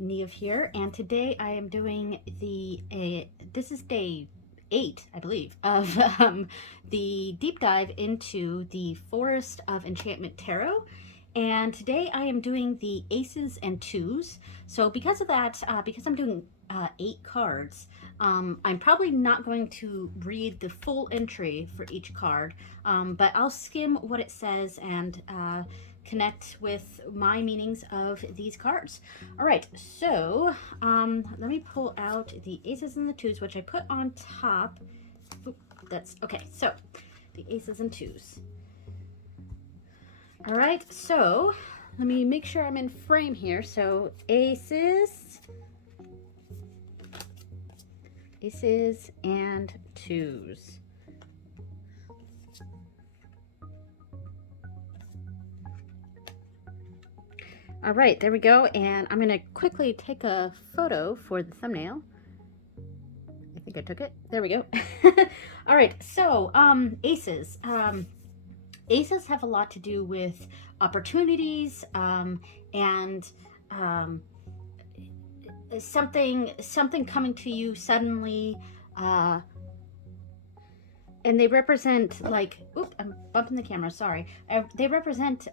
Neve here, and today I am doing this is day 8, I believe, of the deep dive into the Forest of Enchantment Tarot. And today I am doing the aces and twos. So because of that, because I'm doing 8 cards, I'm probably not going to read the full entry for each card, but I'll skim what it says and connect with my meanings of these cards. All right, so let me pull out the aces and the twos, which I put on top. Oop, that's okay. So the aces and twos. All right, so let me make sure I'm in frame here. So aces and twos. All right, there we go. And I'm going to quickly take a photo for the thumbnail. I think I took it. There we go. All right, so aces. Aces have a lot to do with opportunities and something coming to you suddenly. And they represent like, oop, I'm bumping the camera, sorry. They represent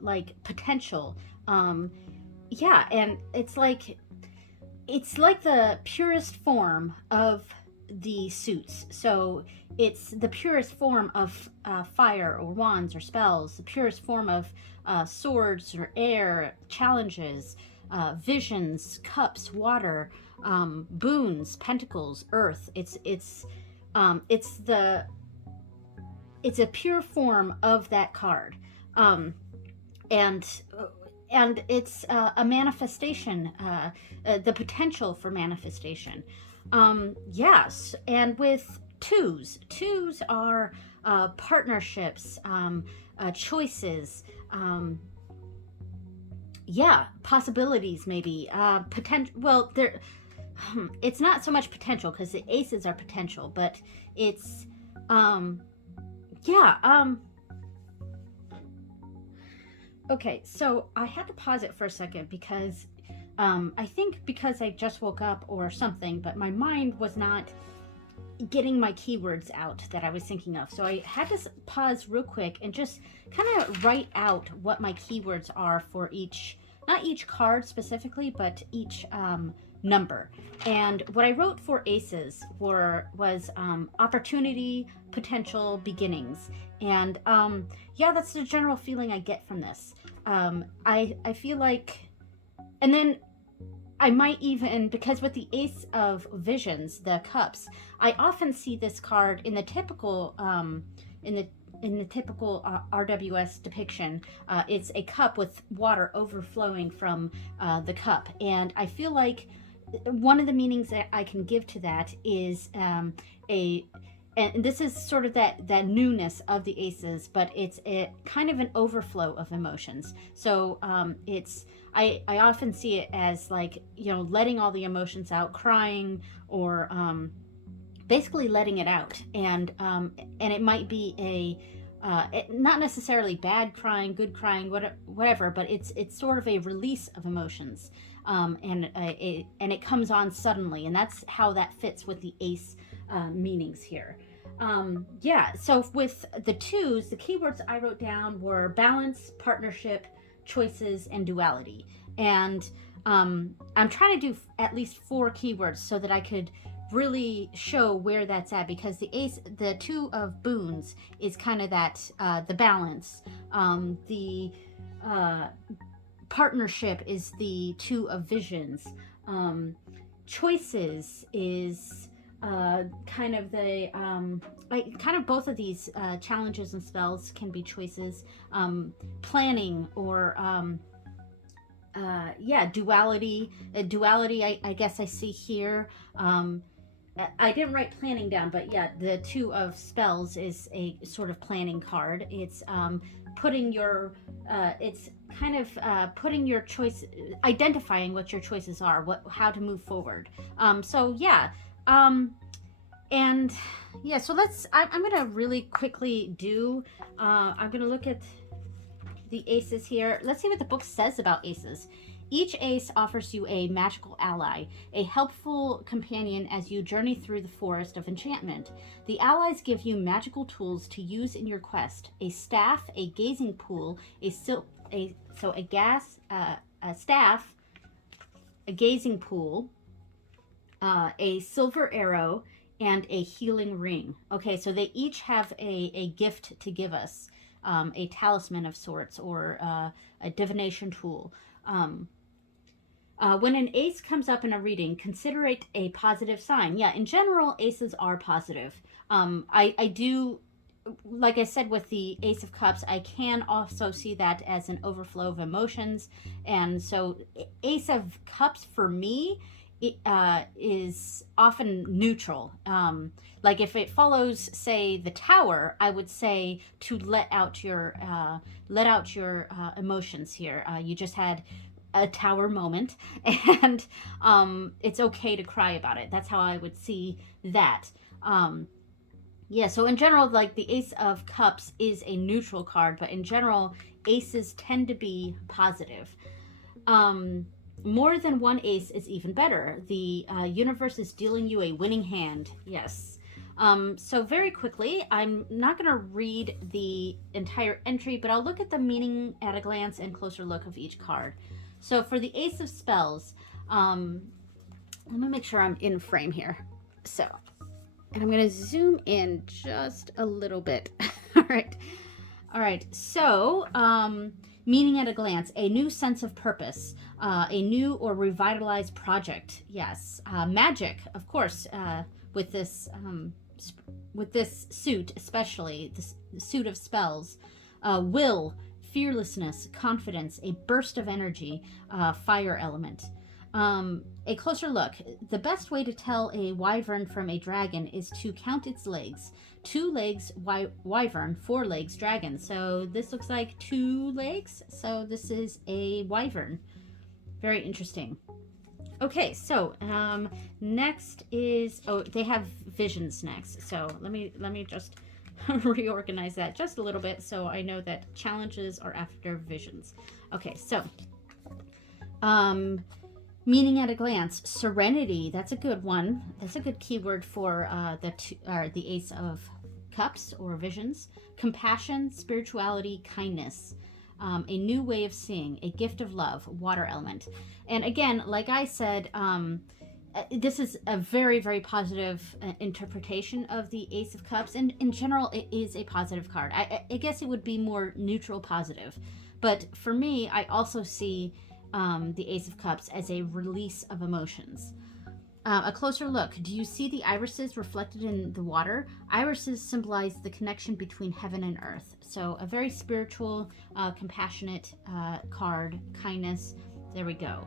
like potential. Yeah, and it's like the purest form of the suits. So it's the purest form of fire or wands or spells, the purest form of swords or air, challenges, visions, cups, water, boons, pentacles, earth. It's a pure form of that card, and it's a manifestation, the potential for manifestation. Yes, and with twos are partnerships, choices, yeah, possibilities, maybe potential. Well, there it's not so much potential because the aces are potential, but it's yeah. Okay, so I had to pause it for a second because I think because I just woke up or something, but my mind was not getting my keywords out that I was thinking of. So I had to pause real quick and just kind of write out what my keywords are for each, not each card specifically, but each number. And what I wrote for aces was opportunity, potential, beginnings. And yeah, that's the general feeling I get from this. I feel like, and then I might even, because with the Ace of Visions, the cups, I often see this card in the typical RWS depiction. It's a cup with water overflowing from the cup, and I feel like one of the meanings that I can give to that is and this is sort of that newness of the aces, but it's a kind of an overflow of emotions. So I often see it as like, you know, letting all the emotions out, crying, or basically letting it out. And it might be not necessarily bad crying, good crying, whatever, but it's sort of a release of emotions. And it comes on suddenly, and that's how that fits with the ace meanings here. Yeah, so with the twos, the keywords I wrote down were balance, partnership, choices, and duality. And I'm trying to do at least 4 keywords so that I could really show where that's at, because the two of boons is kind of that the balance. The partnership is the two of visions. Choices is kind of the kind of both of these challenges and spells can be choices. Planning, or yeah, duality. Duality, I guess I see here. I didn't write planning down, but yeah, the two of spells is a sort of planning card. It's putting your it's kind of putting your choice, identifying what your choices are, how to move forward. So yeah. And yeah, so I'm gonna really quickly do, I'm gonna look at the aces here. Let's see what the book says about aces. Each ace offers you a magical ally, a helpful companion as you journey through the Forest of Enchantment. The allies give you magical tools to use in your quest: a staff, a gazing pool, a staff, a gazing pool, a silver arrow, and a healing ring. Okay, so they each have a gift to give us, a talisman of sorts, or a divination tool. When an ace comes up in a reading, consider it a positive sign. Yeah, in general, aces are positive. I do, like I said with the Ace of Cups, I can also see that as an overflow of emotions. And so, Ace of Cups for me is often neutral. Like if it follows, say, the Tower, I would say to let out your emotions here. You just had a Tower moment, and it's okay to cry about it. That's how I would see that. Yeah, so in general, like the Ace of Cups is a neutral card, but in general, aces tend to be positive. More than one ace is even better. The universe is dealing you a winning hand. Yes. So very quickly, I'm not going to read the entire entry, but I'll look at the meaning at a glance and closer look of each card. So for the Ace of Spells, let me make sure I'm in frame here. So, and I'm going to zoom in just a little bit. All right. All right. So, meaning at a glance, a new sense of purpose, a new or revitalized project. Yes. Magic, of course, with this suit, especially the suit of spells. Will, fearlessness, confidence, a burst of energy, fire element. A closer look. The best way to tell a wyvern from a dragon is to count its legs. 2 legs, wyvern, 4 legs, dragon. So this looks like 2 legs. So this is a wyvern. Very interesting. Okay, so next is, they have visions next. So let me just reorganize that just a little bit so I know that challenges are after visions. Okay, so meaning at a glance, serenity. That's a good one. That's a good keyword for the Ace of Cups or visions. Compassion, spirituality, kindness. A new way of seeing, a gift of love, water element. And again, like I said, this is a very, very positive interpretation of the Ace of Cups. And in general, it is a positive card. I guess it would be more neutral positive. But for me, I also see the Ace of Cups as a release of emotions. A closer look. Do you see the irises reflected in the water? Irises symbolize the connection between heaven and earth. So a very spiritual, compassionate card, kindness. There we go.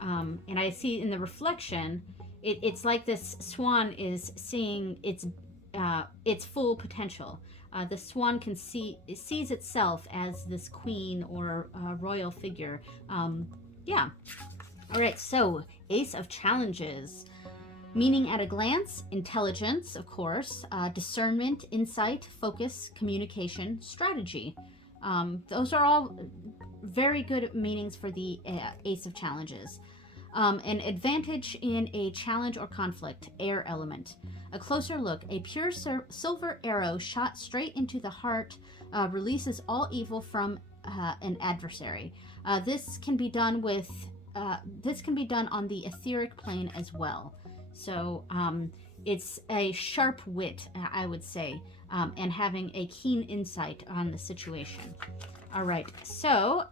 And I see in the reflection, it's like this swan is seeing its full potential. The swan sees itself as this queen or royal figure. Yeah. All right, so Ace of Challenges. Meaning at a glance, intelligence, of course, discernment, insight, focus, communication, strategy. Those are all very good meanings for the Ace of Challenges. An advantage in a challenge or conflict, air element. A closer look, a pure silver arrow shot straight into the heart releases all evil from an adversary. This can be done on the etheric plane as well. So it's a sharp wit, I would say, and having a keen insight on the situation. All right, so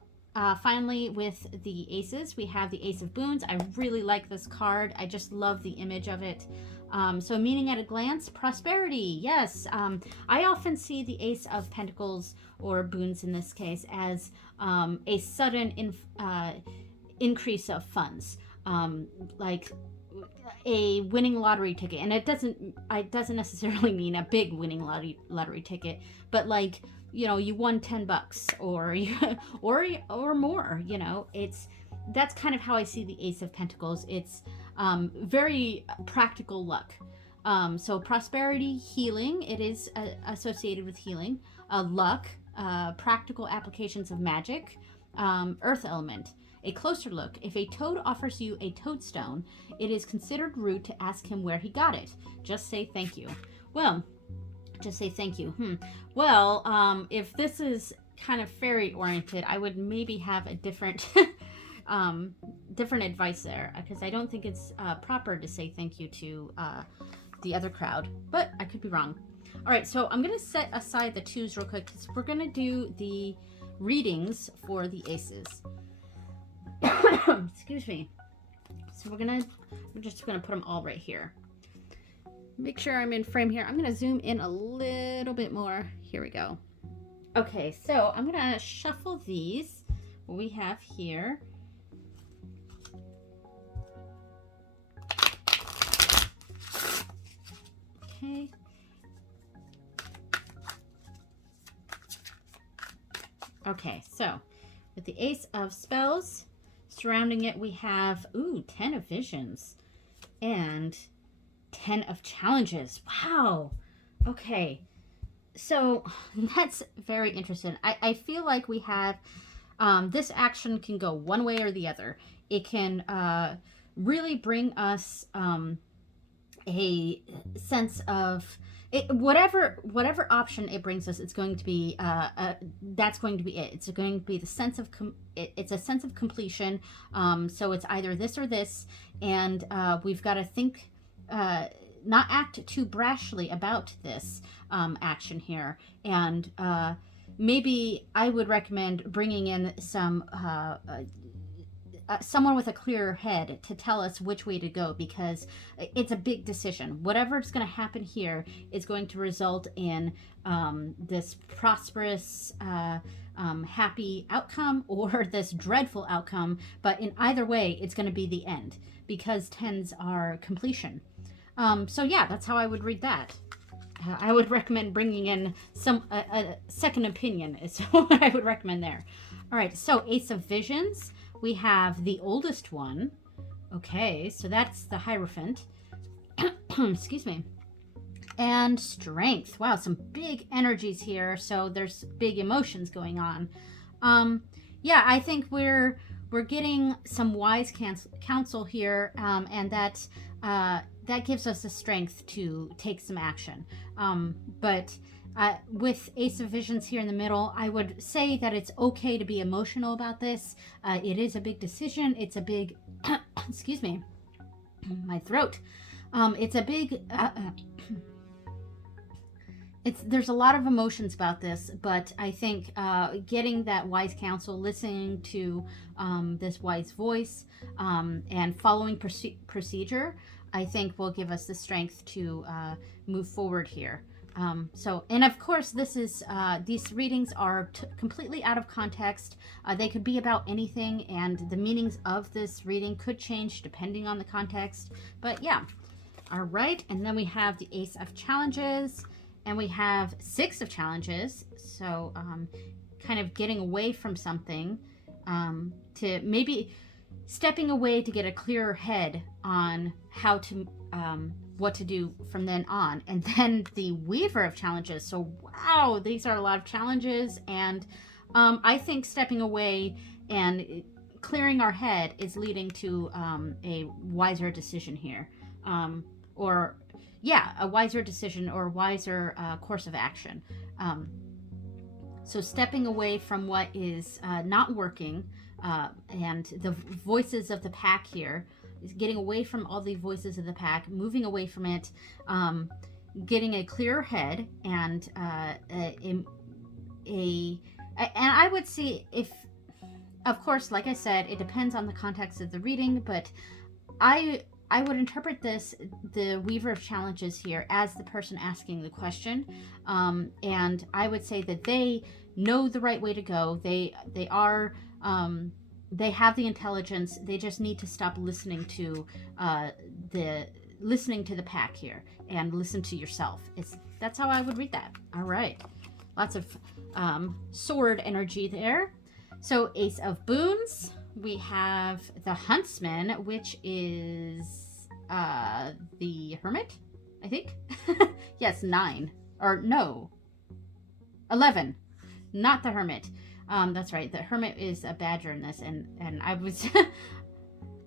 finally with the aces, we have the Ace of Boons. I really like this card. I just love the image of it. So meaning at a glance, prosperity. Yes, I often see the Ace of Pentacles, or Boons in this case, as a sudden increase of funds, like a winning lottery ticket. And it doesn't necessarily mean a big winning lottery ticket, but like, you know, you won $10 or more, you know. That's kind of how I see the Ace of Pentacles. It's very practical luck. So prosperity, healing, it is associated with healing, luck, practical applications of magic, earth element. a closer look. If a toad offers you a toadstone, it is considered rude to ask him where he got it. Just say thank you. Well, just say thank you. Well, if this is kind of fairy oriented, I would maybe have a different different advice there, because I don't think it's proper to say thank you to the other crowd, but I could be wrong. All right, so I'm gonna set aside the twos real quick because we're gonna do the readings for the aces. Excuse me. So we're just gonna put them all right here. Make sure I'm in frame here. I'm gonna zoom in a little bit more. Here we go. Okay, so I'm gonna shuffle these. What we have here. Okay. Okay, so with the Ace of Spells surrounding it, we have 10 of Visions and 10 of Challenges. Wow. Okay. So that's very interesting. I feel like we have this action can go one way or the other. It can really bring us a sense of whatever option it brings us. It's going to be that's going to be it. It's going to be the sense of it's a sense of completion. So it's either this or this, and we've got to think. Not act too brashly about this action here, and maybe I would recommend bringing in some someone with a clearer head to tell us which way to go, because it's a big decision. Whatever's going to happen here is going to result in this prosperous, happy outcome, or this dreadful outcome. But in either way, it's going to be the end, because tens are completion. So yeah, that's how I would read that. I would recommend bringing in a second opinion is what I would recommend there. All right, so Ace of Visions. We have the oldest one. Okay, so that's the Hierophant. Excuse me. And Strength. Wow, some big energies here. So there's big emotions going on. Yeah, I think we're getting some wise counsel here, and that gives us the strength to take some action. But with Ace of Visions here in the middle, I would say that it's okay to be emotional about this. It is a big decision. It's a big, excuse me, my throat. It's a big, there's a lot of emotions about this, but I think getting that wise counsel, listening to this wise voice, and following procedure, I think will give us the strength to move forward here. And of course, this is these readings are completely out of context. They could be about anything, and the meanings of this reading could change depending on the context. But yeah, all right. And then we have the Ace of Challenges, and we have 6 of Challenges. So kind of getting away from something, to maybe stepping away to get a clearer head on how to what to do from then on. And then the Weaver of Challenges. So wow, these are a lot of challenges, and I think stepping away and clearing our head is leading to a wiser decision here, or yeah, a wiser decision or a wiser course of action. So stepping away from what is not working, and the voices of the pack here, is getting away from all the voices of the pack, moving away from it, getting a clearer head, and and I would see, if, of course, like I said, it depends on the context of the reading, but I would interpret this, the Weaver of Challenges here, as the person asking the question, and I would say that they know the right way to go. They are. They have the intelligence. They just need to stop listening to the pack here and listen to yourself. That's how I would read that. All right, lots of sword energy there. So Ace of Boons. We have the Huntsman, which is the Hermit, I think. Yes, 9 or no, 11. Not the Hermit. That's right. The Hermit is a badger in this, and I was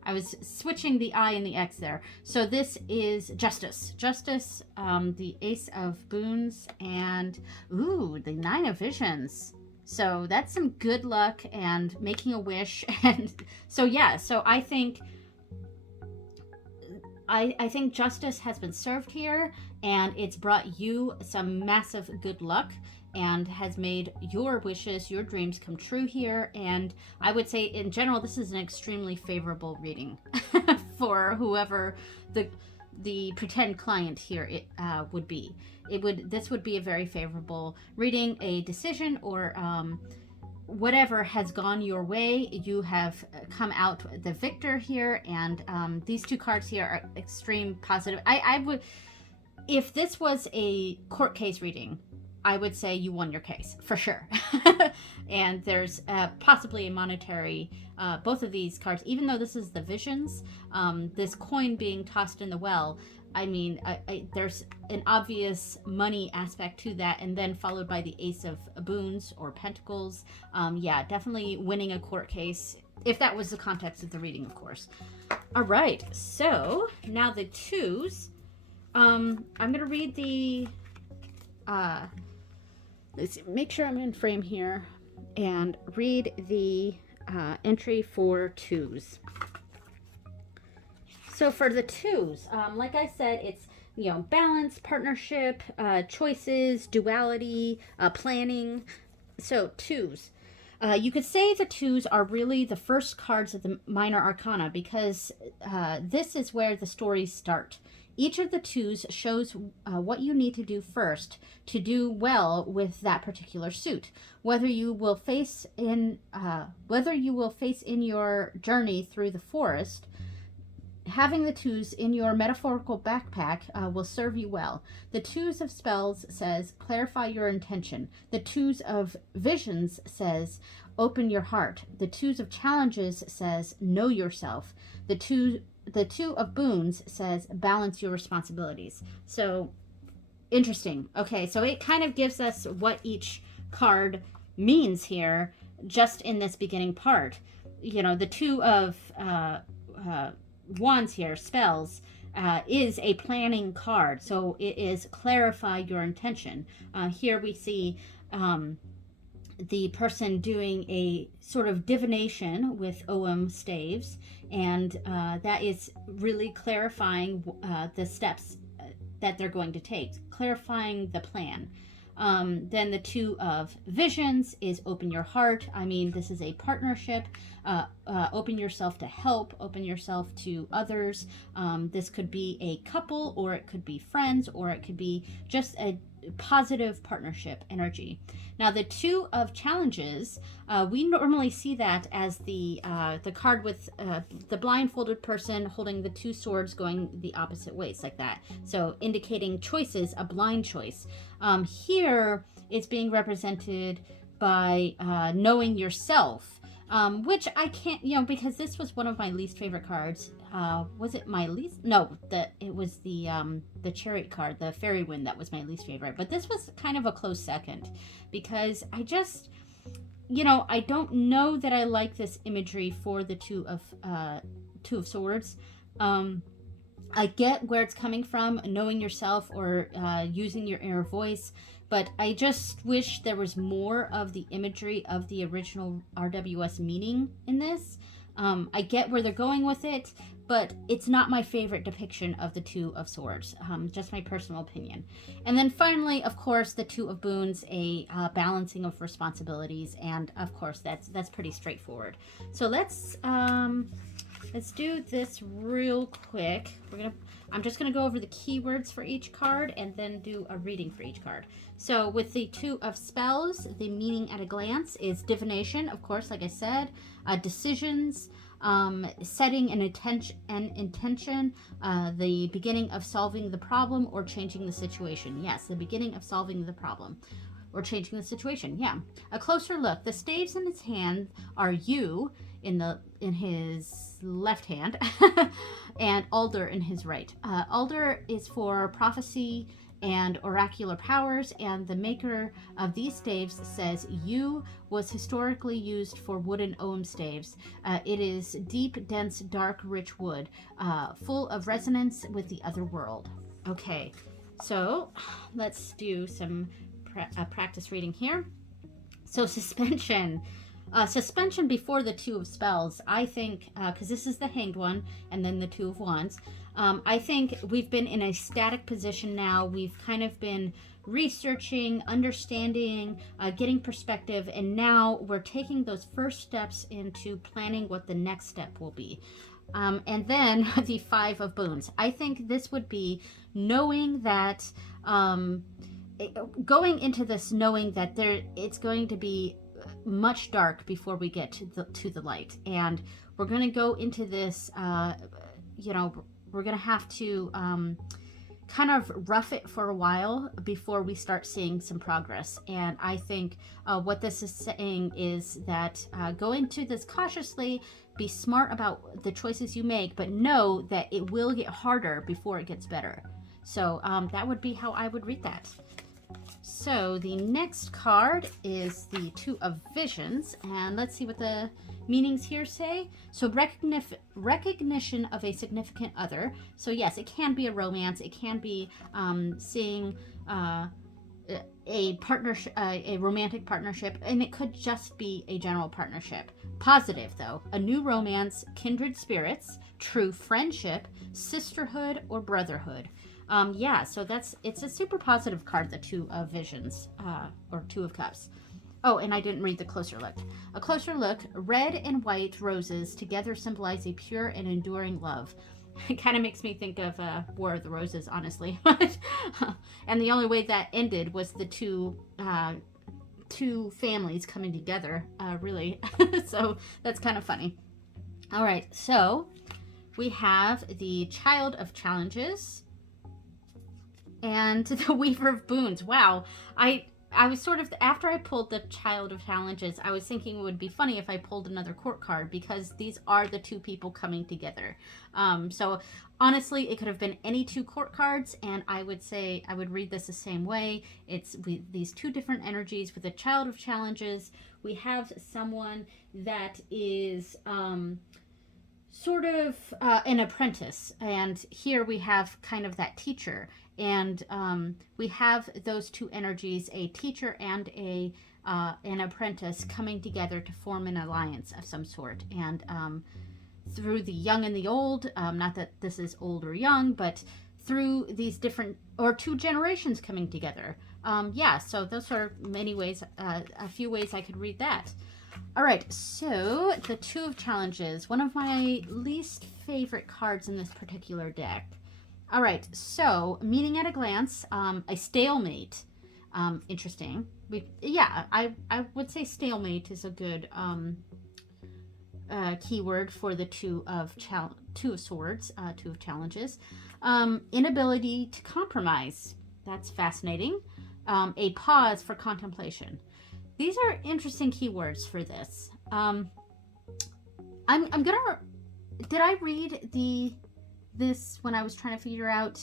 I was switching the I and the X there. So this is Justice. Justice, the Ace of Boons, and ooh, the Nine of Visions. So that's some good luck and making a wish. And so yeah, so I think justice has been served here, and it's brought you some massive good luck and has made your wishes, your dreams come true here. And I would say in general, this is an extremely favorable reading for whoever the pretend client here would be. This would be a very favorable reading, a decision, or whatever has gone your way. You have come out the victor here, and these two cards here are extreme positive. I would, if this was a court case reading, I would say you won your case for sure. And there's possibly a monetary, both of these cards, even though this is the visions, this coin being tossed in the well, I mean, there's an obvious money aspect to that, and then followed by the Ace of Boons or Pentacles. Yeah, definitely winning a court case, if that was the context of the reading, of course. All right, so now the twos. I'm going to read the... let's make sure I'm in frame here and read the entry for twos. So for the twos, like I said, it's, you know, balance, partnership, choices, duality, planning. So twos. You could say the twos are really the first cards of the minor arcana, because this is where the stories start. Each of the twos shows what you need to do first to do well with that particular suit. Whether you will face in your journey through the forest, having the twos in your metaphorical backpack will serve you well. The twos of spells says, clarify your intention. The twos of visions says, open your heart. The twos of challenges says, know yourself. The two of boons says, balance your responsibilities. So, interesting. Okay, so it kind of gives us what each card means here, just in this beginning part. You know, the two of wands here, spells, is a planning card. So it is clarify your intention. Here we see the person doing a sort of divination with Ogham staves, and that is really clarifying the steps that they're going to take, clarifying the plan. Then the two of visions is open your heart. I mean, this is a partnership. Open yourself to help, open yourself to others. This could be a couple, or it could be friends, or it could be just a positive partnership energy. Now the two of challenges, we normally see that as the card with the blindfolded person holding the two swords going the opposite ways, like that, so indicating choices, a blind choice. Here it's being represented by knowing yourself, which I can't, because this was one of my least favorite cards. Was it my least? No, it was the Chariot card, the Fairy Wind, that was my least favorite. But this was kind of a close second, because I just, I don't know that I like this imagery for the Two of Swords. I get where it's coming from, knowing yourself, or using your inner voice, but I just wish there was more of the imagery of the original RWS meaning in this. I get where they're going with it, but it's not my favorite depiction of the Two of Swords. Just my personal opinion. And then finally, of course, the Two of Boons, a balancing of responsibilities, and of course that's pretty straightforward. So let's do this real quick. I'm just gonna go over the keywords for each card and then do a reading for each card. So with the Two of Spells, the meaning at a glance is divination, of course, like I said, decisions, setting an intention, the beginning of solving the problem or changing the situation. Yes, the beginning of solving the problem or changing the situation. Yeah. A closer look. The staves in his hand are you. in his left hand, and Alder in his right. Alder is for prophecy and oracular powers, and the maker of these staves says yew was historically used for wooden ogham staves. It is deep, dense, dark, rich wood, full of resonance with the other world. Okay, so let's do some practice reading here. So suspension. Suspension before the Two of Spells, I think, because this is the Hanged one and then the Two of Wands. I think we've been in a static position now. We've kind of been researching, understanding, getting perspective, and now we're taking those first steps into planning what the next step will be. And then the Five of Boons. I think this would be knowing that, going into this knowing that it's going to be much dark before we get to the light, and we're going to go into this, we're going to have to kind of rough it for a while before we start seeing some progress. And I think what this is saying is that go into this cautiously, be smart about the choices you make, but know that it will get harder before it gets better. So that would be how I would read that. So the next card is the Two of Visions, and let's see what the meanings here say. So recognition of a significant other. So yes, it can be a romance. It can be seeing a partnership, a romantic partnership, and it could just be a general partnership. Positive though, a new romance, kindred spirits, true friendship, sisterhood, or brotherhood. Yeah, so it's a super positive card, the Two of Visions, or Two of Cups. Oh, and I didn't read the closer look. A closer look, red and white roses together symbolize a pure and enduring love. It kind of makes me think of War of the Roses, honestly. And the only way that ended was the two families coming together, really. So that's kind of funny. All right, so we have the Child of Challenges and the Weaver of Boons. Wow. I was sort of, after I pulled the Child of Challenges, I was thinking it would be funny if I pulled another court card, because these are the two people coming together. So honestly, it could have been any two court cards, and I would say I would read this the same way. It's these two different energies. With the Child of Challenges, we have someone that is sort of an apprentice, and here we have kind of that teacher. And we have those two energies, a teacher and an apprentice, coming together to form an alliance of some sort. And through the young and the old, not that this is old or young, but through these different, or two generations coming together. Yeah, so those are many ways, a few ways I could read that. All right, so the Two of Challenges, one of my least favorite cards in this particular deck. All right, so meaning at a glance, a stalemate. Interesting. I would say stalemate is a good keyword for the Two of Swords, Two of Challenges. Inability to compromise. That's fascinating. A pause for contemplation. These are interesting keywords for this. I'm gonna. Did I read this when I was trying to figure out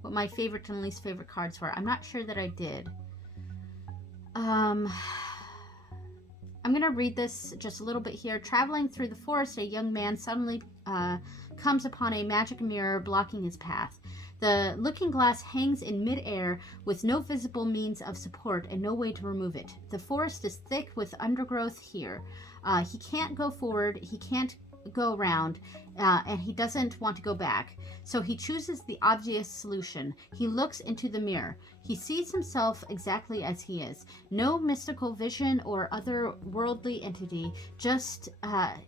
what my favorite and least favorite cards were? I'm not sure that I did. I'm going to read this just a little bit here. Traveling through the forest, a young man suddenly comes upon a magic mirror blocking his path. The looking glass hangs in midair with no visible means of support and no way to remove it. The forest is thick with undergrowth here. He can't go forward. He can't go around, and he doesn't want to go back. So he chooses the obvious solution. He looks into the mirror. He sees himself exactly as he is. No mystical vision or otherworldly entity, just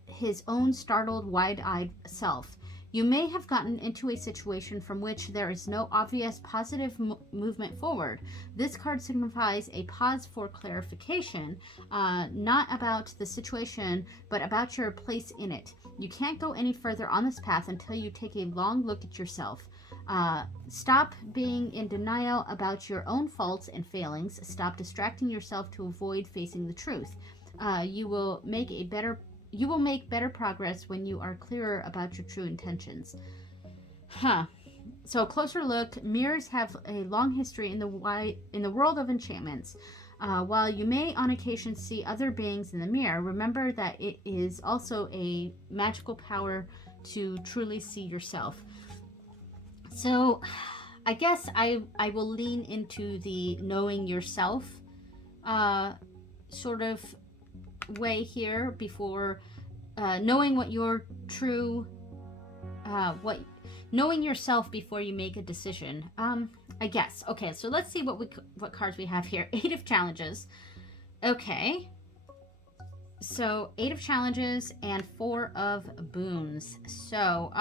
his own startled, wide-eyed self. You may have gotten into a situation from which there is no obvious positive movement forward. This card signifies a pause for clarification, not about the situation, but about your place in it. You can't go any further on this path until you take a long look at yourself. Stop being in denial about your own faults and failings. Stop distracting yourself to avoid facing the truth. You will make a better you will make better progress when you are clearer about your true intentions. Huh. So a closer look, mirrors have a long history in the world of enchantments. While you may on occasion see other beings in the mirror, remember that it is also a magical power to truly see yourself. So I guess I will lean into the knowing yourself sort of way here before knowing what your true what knowing yourself before you make a decision. I guess. Okay, so let's see what cards we have here. 8 of Challenges. Okay. So 8 of Challenges and 4 of Boons. So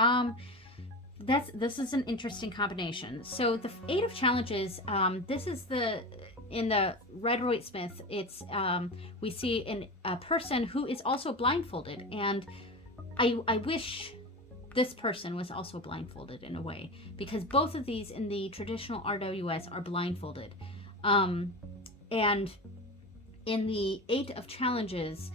this is an interesting combination. So the 8 of Challenges, this is in the Rider-Waite Smith, it's we see a person who is also blindfolded, and I wish this person was also blindfolded in a way, because both of these in the traditional RWS are blindfolded. And in the 8 of Challenges,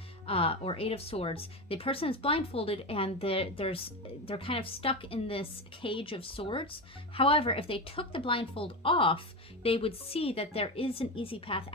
or 8 of Swords, the person is blindfolded and they're kind of stuck in this cage of swords. However, if they took the blindfold off, they would see that there is an easy path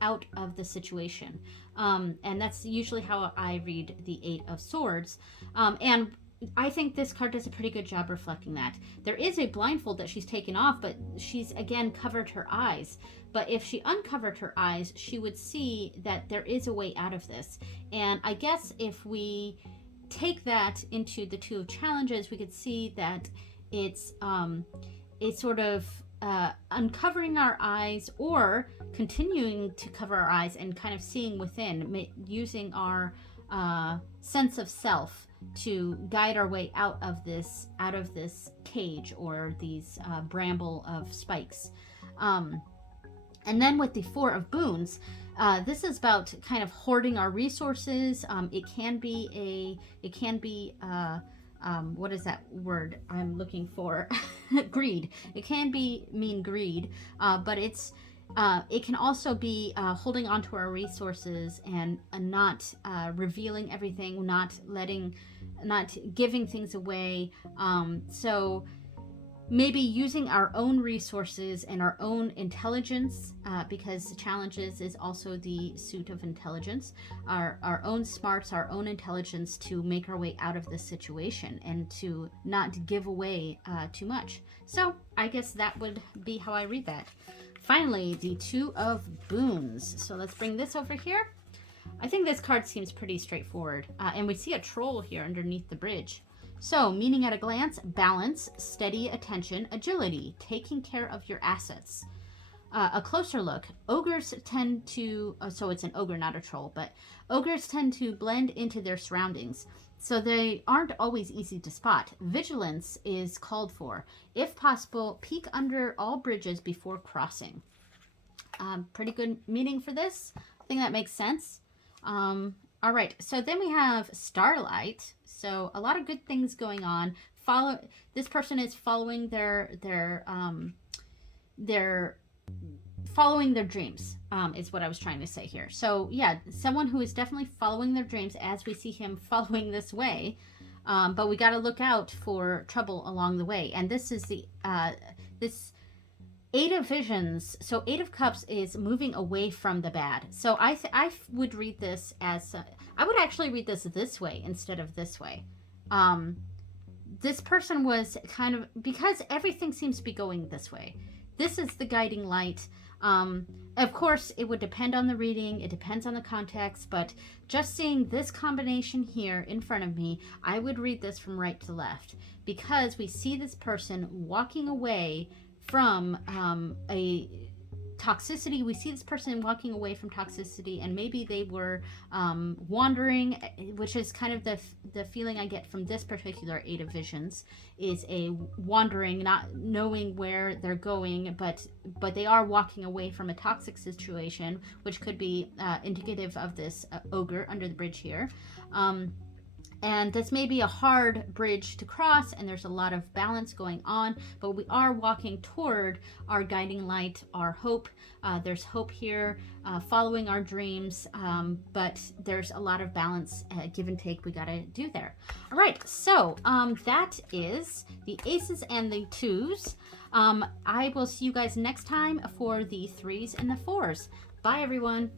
out of the situation. And that's usually how I read the 8 of Swords. And I think this card does a pretty good job reflecting that. There is a blindfold that she's taken off, but she's again covered her eyes. But if she uncovered her eyes, she would see that there is a way out of this. And I guess if we take that into the 2 of Challenges, we could see that it's sort of uncovering our eyes, or continuing to cover our eyes and kind of seeing within, using our sense of self to guide our way out of this cage, or these bramble of spikes. And then with the 4 of Boons, this is about kind of hoarding our resources. It can be what is that word I'm looking for? Greed. It can mean greed, but it can also be holding onto our resources and not revealing everything, not giving things away. So maybe using our own resources and our own intelligence, because Challenges is also the suit of intelligence, our own smarts, our own intelligence, to make our way out of this situation and to not give away too much. So I guess that would be how I read that. Finally, the 2 of Boons. So let's bring this over here. I think this card seems pretty straightforward. And we see a troll here underneath the bridge. So, meaning at a glance: balance, steady attention, agility, taking care of your assets. A closer look: ogres tend to, so it's an ogre, not a troll, but ogres tend to blend into their surroundings, so they aren't always easy to spot. Vigilance is called for. If possible, peek under all bridges before crossing. Pretty good meaning for this. I think that makes sense. All right, so then we have Starlight. So a lot of good things going on. This person is following their following their dreams, is what I was trying to say here. So yeah, someone who is definitely following their dreams, as we see him following this way. But we got to look out for trouble along the way. And this is this 8 of Visions. So 8 of Cups is moving away from the bad. So I would read this as, I would actually read this way instead of this way. This person was kind of, because everything seems to be going this way. This is the guiding light. Of course, it would depend on the reading. It depends on the context. But just seeing this combination here in front of me, I would read this from right to left. Because we see this person walking away from a toxicity. We see this person walking away from toxicity, and maybe they were wandering, which is kind of the feeling I get from this particular 8 of Visions, is a wandering, not knowing where they're going, but they are walking away from a toxic situation, which could be indicative of this ogre under the bridge here. And this may be a hard bridge to cross, and there's a lot of balance going on, but we are walking toward our guiding light, our hope. There's hope here, following our dreams, but there's a lot of balance, give and take we got to do there. All right, so that is the aces and the twos. I will see you guys next time for the threes and the fours. Bye, everyone.